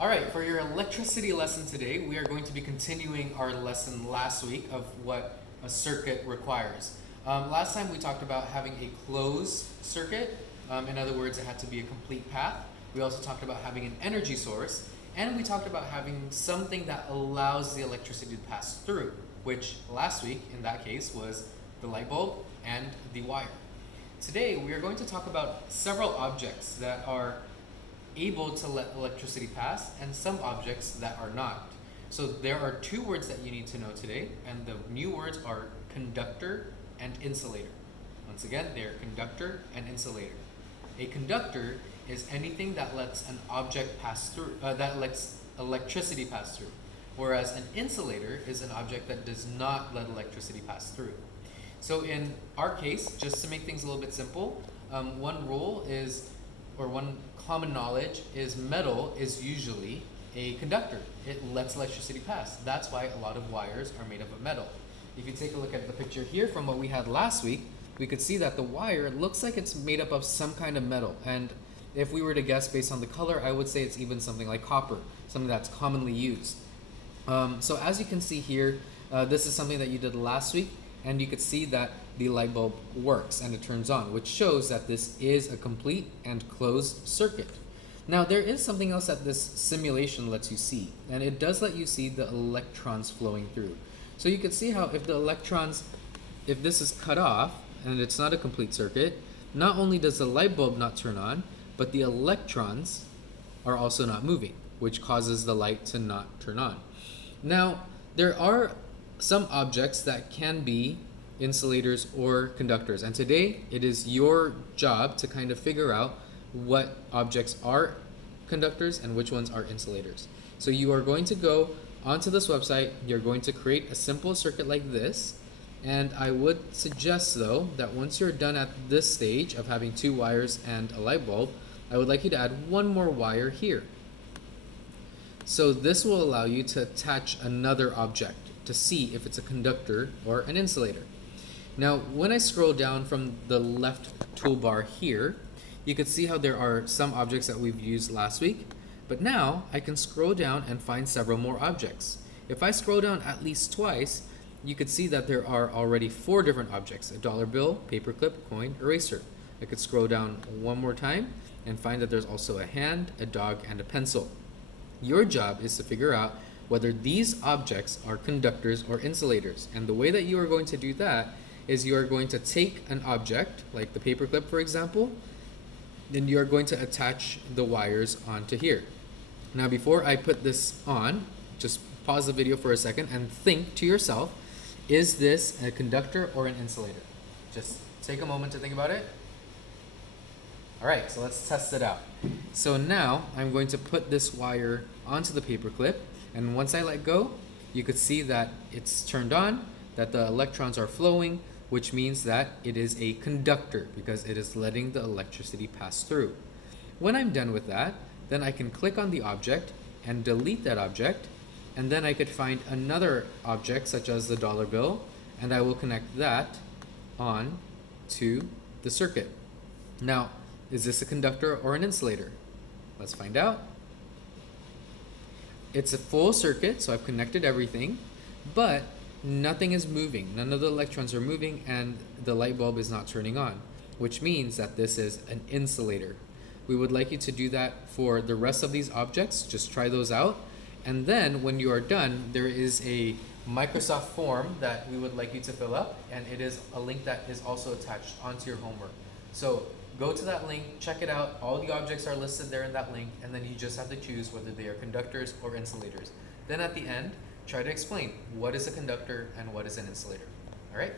All right, for your electricity lesson today, we are going to be continuing our lesson last week of what a circuit requires. Last time we talked about having a closed circuit. In other words, it had to be a complete path. We also talked about having an energy source, and we talked about having something that allows the electricity to pass through, which last week, in that case, was the light bulb and the wire. Today, we are going to talk about several objects that are able to let electricity pass and some objects that are not. So there are two words that you need to know today, and the new words are conductor and insulator. Once again, they are conductor and insulator. A conductor is anything that lets an object pass through, that lets electricity pass through, whereas an insulator is an object that does not let electricity pass through. So in our case, just to make things a little bit simple, one rule is, or one common knowledge is metal is usually a conductor. It lets electricity pass. That's why a lot of wires are made up of metal. If you take a look at the picture here from what we had last week, we could see that the wire looks like it's made up of some kind of metal. And if we were to guess based on the color, I would say it's even something like copper, something that's commonly used. So as you can see here, this is something that you did last week, and you could see that the light bulb works and it turns on, which shows that this is a complete and closed circuit. Now there is something else that this simulation lets you see, and it does let you see the electrons flowing through. So you can see how if the electrons, if this is cut off and it's not a complete circuit, not only does the light bulb not turn on, but the electrons are also not moving, which causes the light to not turn on. Now there are some objects that can be insulators or conductors, and today it is your job to kind of figure out what objects are conductors and which ones are insulators. So you are going to go onto this website, you're going to create a simple circuit like this, and I would suggest though that once you're done at this stage of having two wires and a light bulb, I would like you to add one more wire here. So this will allow you to attach another object to see if it's a conductor or an insulator. Now, when I scroll down from the left toolbar here, you can see how there are some objects that we've used last week, but now I can scroll down and find several more objects. If I scroll down at least twice, you could see that there are already 4 different objects: a dollar bill, paperclip, coin, eraser. I could scroll down one more time and find that there's also a hand, a dog, and a pencil. Your job is to figure out whether these objects are conductors or insulators. And the way that you are going to do that is you are going to take an object, like the paperclip for example, then you are going to attach the wires onto here. Now before I put this on, just pause the video for a second and think to yourself, is this a conductor or an insulator? Just take a moment to think about it. All right, so let's test it out. So now I'm going to put this wire onto the paperclip, and once I let go, you could see that it's turned on, that the electrons are flowing, which means that it is a conductor because it is letting the electricity pass through. When I'm done with that, then I can click on the object and delete that object, and then I could find another object such as the dollar bill, and I will connect that on to the circuit. Now, is this a conductor or an insulator? Let's find out. It's a full circuit, so I've connected everything, but nothing is moving. None of the electrons are moving, and the light bulb is not turning on, which means that this is an insulator. We would like you to do that for the rest of these objects. Just try those out, and then when you are done, there is a Microsoft form that we would like you to fill up, and it is a link that is also attached onto your homework. So go to that link, check it out. All the objects are listed there in that link, and then you just have to choose whether they are conductors or insulators. Then at the end, try to explain what is a conductor and what is an insulator. All right?